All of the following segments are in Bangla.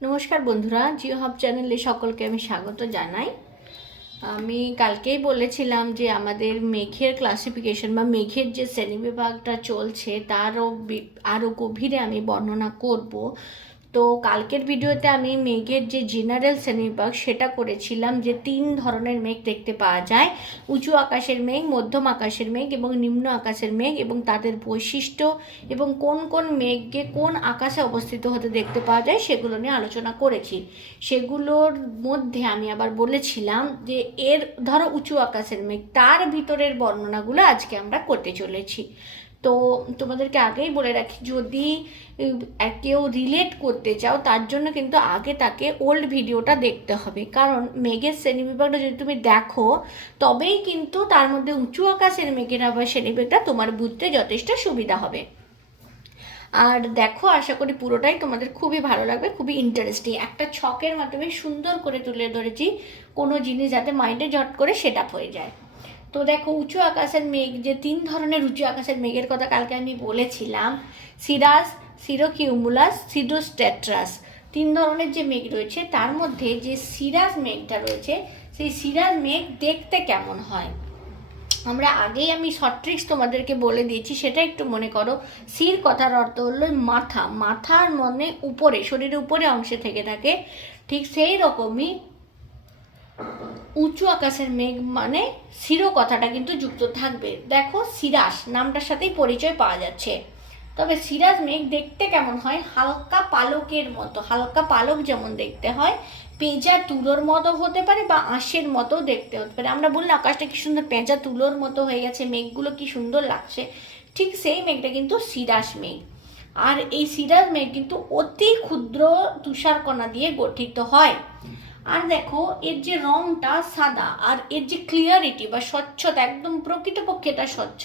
নমস্কার বন্ধুরা, জিও হাব চ্যানেলে সকলকে আমি স্বাগত জানাই। আমি কালকেই বলেছিলাম যে আমাদের মেঘের ক্লাসিফিকেশন বা মেঘের যে শ্রেণীবিভাগটা চলছে আরও গভীরে আমি বর্ণনা করব। তো কালকের ভিডিওতে আমি মেঘের যে জেনারেল শ্রেণীবিভাগ সেটা করেছিলাম, যে 3 ধরনের মেঘ দেখতে পাওয়া যায়: উঁচু আকাশের মেঘ, মধ্যম আকাশের মেঘ এবং নিম্ন আকাশের মেঘ, এবং তাদের বৈশিষ্ট্য এবং কোন কোন মেঘকে কোন আকাশে অবস্থিত হতে দেখতে পাওয়া যায় সেগুলো নিয়ে আলোচনা করেছি। সেগুলোর মধ্যে আমি আবার বলেছিলাম যে ধরো উঁচু আকাশের মেঘ, তার ভিতরের বর্ণনাগুলো আজকে আমরা করতে চলেছি। তো তোমাদেরকে আগেই বলে রাখি, যদি কেউ রিলেট করতে চাও তার জন্য কিন্তু আগে তাকে ওল্ড ভিডিওটা দেখতে হবে, কারণ মেঘের শ্রেণীবিভাগটা যদি তুমি দেখো তবেই কিন্তু তার মধ্যে উঁচু আকাশের মেঘের আবার শ্রেণীবিভাগটা তোমার বুঝতে যথেষ্ট সুবিধা হবে। আর দেখো, আশা করি পুরোটাই তোমাদের খুবই ভালো লাগবে, খুবই ইন্টারেস্টিং। একটা ছকের মাধ্যমে সুন্দর করে তুলে ধরেছি কোনো জিনিস যাতে মাইন্ডে ঝট করে সেট আপ হয়ে যায়। তো দেখো, উঁচু আকাশের মেঘ, যে 3 ধরনের উঁচু আকাশের মেঘের কথা কালকে আমি বলেছিলাম: সিরাস, সিরোকিউমুলাস, সিডোস্ট্যাট্রাস। 3 ধরনের যে মেঘ রয়েছে তার মধ্যে যে সিরাস মেঘটা রয়েছে, সেই সিরাস মেঘ দেখতে কেমন হয় আমরা আগেই আমি শর্ট ট্রিক্স তোমাদেরকে বলে দিয়েছি, সেটা একটু মনে করো। সির কথার অর্থ হলো মাথার মনে উপরে, শরীরের উপরে অংশে থেকে থাকে, ঠিক সেই রকমই উঁচু আকাশের মেঘ মানে সিরো কথাটা কিন্তু যুক্ত থাকবে। দেখো, সিরাস নামটার সাথেই পরিচয় পাওয়া যাচ্ছে। তবে সিরাজ মেঘ দেখতে কেমন হয়? হালকা পালকের মতো, হালকা পালক যেমন দেখতে হয়, পেঁচা তুলোর মতো হতে পারে বা আঁশের মতো দেখতে হতে পারে। আমরা বললাম আকাশটা কি সুন্দর পেঁচা তুলোর মতো হয়ে গেছে, মেঘগুলো কি সুন্দর লাগছে, ঠিক সেই মেঘটা কিন্তু সিরাস মেঘ। আর এই সিরাজ মেঘ কিন্তু অতি ক্ষুদ্র তুষারকণা দিয়ে গঠিত হয়। আর দেখো, এর যে রংটা সাদা আর এর যে ক্লিয়ারিটি বা স্বচ্ছতা, একদম প্রকৃতপক্ষে এটা স্বচ্ছ।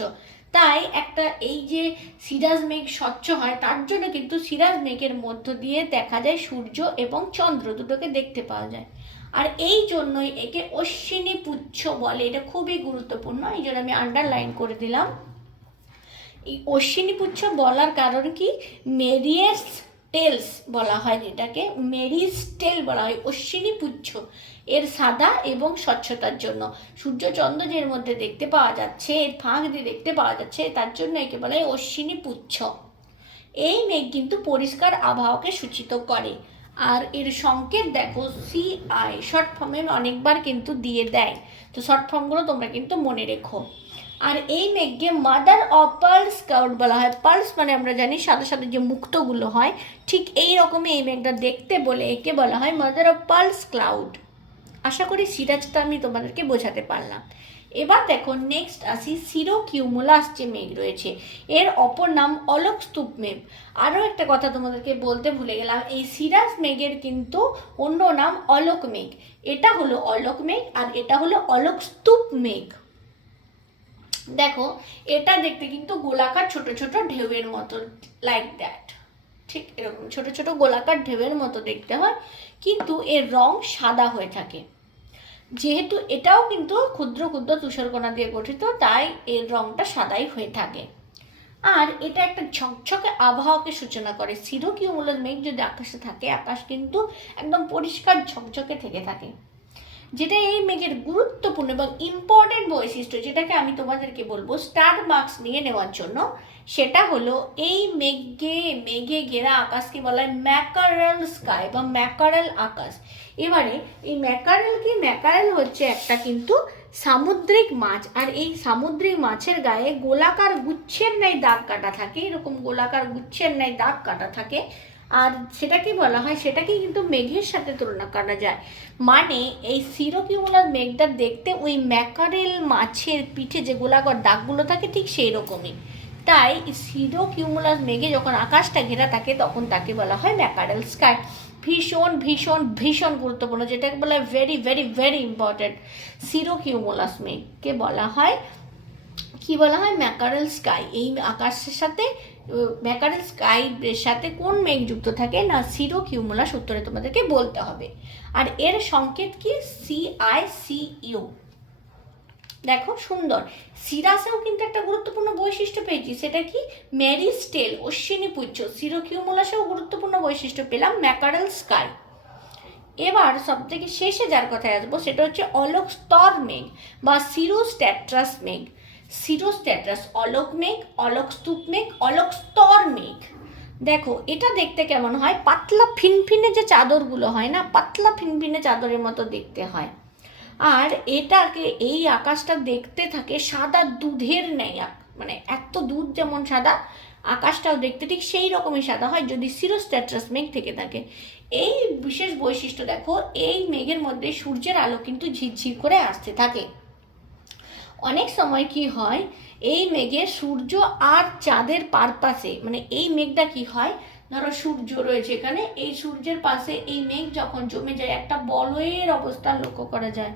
তাই এই যে সিরাজ মেঘ স্বচ্ছ হয়, তার জন্য কিন্তু সিরাজ মেঘের মধ্য দিয়ে দেখা যায় সূর্য এবং চন্দ্র দুটোকে দেখতে পাওয়া যায়। আর এই জন্যই একে অশ্বিনী পুচ্ছ বলে। এটা খুবই গুরুত্বপূর্ণ, এই জন্য আমি আন্ডারলাইন করে দিলাম। এই অশ্বিনী পুচ্ছ বলার কারণ কি? মেরিয়েস টেলস বলা হয়, যেটাকে মেরিস টেল বলা হয়, অশ্বিনী পুচ্ছ এর সাদা এবং স্বচ্ছতার জন্য। সূর্য চন্দ্র যের মধ্যে দেখতে পাওয়া যাচ্ছে, এর ফাঁক দিয়ে দেখতে পাওয়া যাচ্ছে, তার জন্য একে বলা হয় অশ্বিনী পুচ্ছ। এই মেঘ কিন্তু পরিষ্কার আবহাওয়াকে সূচিত করে। আর এর সংকেত দেখো, CI শর্ট ফর্মে অনেকবার কিন্তু দিয়ে দেয়, তো শর্ট ফর্মগুলো তোমরা কিন্তু মনে রেখো। আর এই মেঘকে মাদার অফ পার্লস ক্লাউড বলা হয়। পার্লস মানে আমরা জানি সাথে সাথে যে মুক্তগুলো হয়, ঠিক এই রকমই এই মেঘটা দেখতে বলে একে বলা হয় মাদার অফ পার্লস ক্লাউড। আশা করি সিরাজটা আমি তোমাদেরকে বোঝাতে পারলাম। এবার দেখো, নেক্সট আসি সিরোকিউমুলাস যে মেঘ রয়েছে, এর অপর নাম অলোক স্তূপ মেঘ। আরও একটা কথা তোমাদেরকে বলতে ভুলে গেলাম, এই সিরাজ মেঘের কিন্তু অন্য নাম অলোক মেঘ। এটা হলো অলোক মেঘ আর এটা হলো অলোক স্তূপ মেঘ। দেখো, এটা দেখতে কিন্তু গোলাকার ছোট ছোট ঢেউয়ের মতো, লাইক দ্যাট, ঠিক এরকম ছোট ছোট গোলাকার ঢেউয়ের মতো দেখতে হয়, কিন্তু এর রং সাদা হয়ে থাকে। যেহেতু এটাও কিন্তু ক্ষুদ্র ক্ষুদ্র তুষারকণা দিয়ে গঠিত, তাই এর রংটা সাদাই হয়ে থাকে। আর এটা একটা ঝকঝকে আবহাওয়াকে সূচনা করে। সিরোকিউমুলাস মেঘ যদি আকাশে থাকে, আকাশ কিন্তু একদম পরিষ্কার ঝকঝকে থেকে থাকে। যেটা এই মেঘের গুরুত্বপূর্ণ এবং ইম্পর্টেন্ট বৈশিষ্ট্য, যেটাকে আমি তোমাদেরকে বলবো স্টার মার্কস নিয়ে নেওয়ার জন্য, সেটা হলো এই মেঘে ঘেরা আকাশকে বলা হয় ম্যাকারেল স্কাই বা ম্যাকারেল আকাশ। এবারে এই ম্যাকারেল কি? ম্যাকারেল হচ্ছে একটা কিন্তু সামুদ্রিক মাছ, আর এই সামুদ্রিক মাছের গায়ে গোলাকার গুচ্ছের ন্যায় দাগ কাটা থাকে, এরকম গোলাকার গুচ্ছের ন্যায় দাগ কাটা থাকে। আর সেটাকে বলা হয়, সেটাকে কিন্তু মেঘের সাথে তুলনা করা যায়। মানে এই সিরোকিউমুলাস মেঘটা দেখতে ওই ম্যাকারেল মাছের পিঠে যে গোলাকার দাগগুলো থাকে, ঠিক সেই রকমই। তাই সিরোকিউমুলাস মেঘে যখন আকাশটা ঘেরা থাকে তখন তাকে বলা হয় ম্যাকারেল স্কাই। ভীষণ ভীষণ ভীষণ গুরুত্বপূর্ণ, যেটাকে বলা হয় ভেরি ভেরি ভেরি ইম্পর্টেন্ট। সিরোকিউমুলাস মেঘকে বলা হয় কি? বলা হয় ম্যাকারেল স্কাই। এই আকাশের সাথে ম্যাকারেল স্কাই এর সাথে কোন মেঘ যুক্ত থাকে না? সিরোকিউমুলাস। উত্তরে তোমাদেরকে বলতে হবে। আর এর সংকেত কি? CICU। দেখো সুন্দর। সিরাসেও কিন্তু একটা গুরুত্বপূর্ণ বৈশিষ্ট্য পেয়েছি, সেটা কি মেরিস্টেল, অশ্বিনী পুচ্ছ। সিরোকিউমুলাসেও গুরুত্বপূর্ণ বৈশিষ্ট্য পেলাম, ম্যাকারেল স্কাই। এবার সব থেকে শেষে যার কথায় আসবো সেটা হচ্ছে অলোক স্তর মেঘ বা সিরোস্ট্যাট্রাস মেঘ। সিরোস্ট্যাট্রাস অলোক মেঘ, অলোক স্তূপ মেঘ, অলোক স্তর মেঘ। দেখো এটা দেখতে কেমন হয়, পাতলা ফিনফিনে যে চাদরগুলো হয় না, পাতলা ফিনফিনে চাদরের মতো দেখতে হয়। আর এটাকে, এই আকাশটা দেখতে থাকে সাদা দুধের ন্যায়, মানে এত দুধ যেমন সাদা, আকাশটাও দেখতে ঠিক সেই রকমই সাদা হয় যদি সিরোস্ট্যাট্রাস মেঘ থেকে থাকে। এই বিশেষ বৈশিষ্ট্য দেখো, এই মেঘের মধ্যে সূর্যের আলো কিন্তু ঝিরঝির করে আসতে থাকে। অনেক সময় কি হয়, এই মেঘে সূর্য আর চাঁদের পারপাসে, মানে এই মেঘটা কি হয়, ধরো সূর্য রয়েছে এখানে, এই সূর্যের পাশে এই মেঘ যখন জমে যায় একটা বলয়ের অবস্থান লক্ষ্য করা যায়,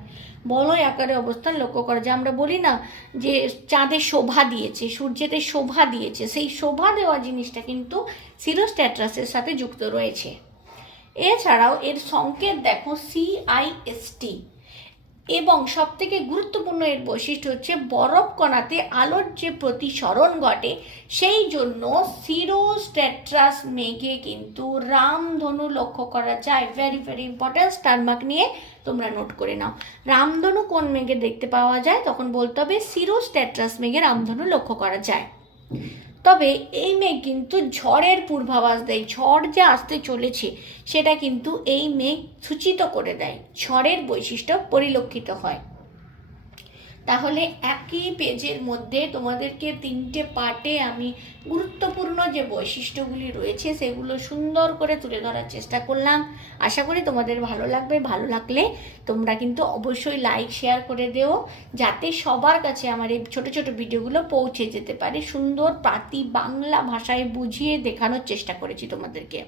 বলয় আকারে অবস্থান লক্ষ্য করা যায়। আমরা বলি না যে চাঁদে শোভা দিয়েছে, সূর্যেতে শোভা দিয়েছে, সেই শোভা দেওয়া জিনিসটা কিন্তু সিরোস্ট্যাট্রাসের সাথে যুক্ত রয়েছে। এছাড়াও এর সংকেত দেখো CIST, এবং সবথেকে গুরুত্বপূর্ণ এর বৈশিষ্ট্য হচ্ছে বরফ কণাতে আলোর যে প্রতিসরণ ঘটে, সেই জন্য সিরোস্ট্যাট্রাস মেঘে কিন্তু রামধনু লক্ষ্য করা যায়। Very very important, star mark নিয়ে তোমরা নোট করে নাও। রামধনু কোন মেঘে দেখতে পাওয়া যায়, তখন বলতে হবে সিরোস্ট্যাট্রাস মেঘে রামধনু লক্ষ্য করা যায়। তবে এই মেঘ কিন্তু ঝড়ের পূর্বাভাস দেয়, ঝড় যে আসতে চলেছে সেটা কিন্তু এই মেঘ সূচিত করে দেয়, ঝড়ের বৈশিষ্ট্য পরিলক্ষিত হয়। তাহলে একই পেজের মধ্যে তোমাদেরকে 3টে পার্টে আমি গুরুত্বপূর্ণ যে বৈশিষ্ট্যগুলি রয়েছে সেগুলো সুন্দর করে তুলে ধরার চেষ্টা করলাম। আশা করি তোমাদের ভালো লাগবে। ভালো লাগলে তোমরা কিন্তু অবশ্যই লাইক শেয়ার করে দিও, যাতে সবার কাছে আমার এই ছোটো ছোটো ভিডিওগুলো পৌঁছে যেতে পারে। সুন্দর পাতি বাংলা ভাষায় বুঝিয়ে দেখানোর চেষ্টা করেছি তোমাদেরকে।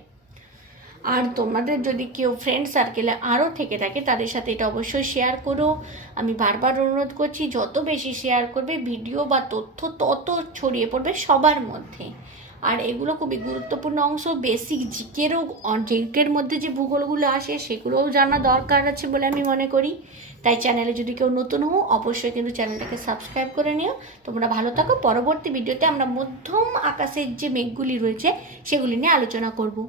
আর তোমাদের যদি কেউ ফ্রেন্ড সার্কেলে আরও থেকে থাকে তাদের সাথে এটা অবশ্যই শেয়ার করো। আমি বারবার অনুরোধ করছি, যত বেশি শেয়ার করবে ভিডিও বা তথ্য তত ছড়িয়ে পড়বে সবার মধ্যে। আর এগুলো খুবই গুরুত্বপূর্ণ অংশ। বেসিক জিকের মধ্যে যে ভূগোলগুলো আসে সেগুলোও জানা দরকার আছে বলে আমি মনে করি। তাই চ্যানেলে যদি কেউ নতুন হও অবশ্যই কিন্তু চ্যানেলটাকে সাবস্ক্রাইব করে নিও। তোমরা ভালো থাকো। পরবর্তী ভিডিওতে আমরা মধ্যম আকাশের যে মেঘগুলি রয়েছে সেগুলি নিয়ে আলোচনা করব।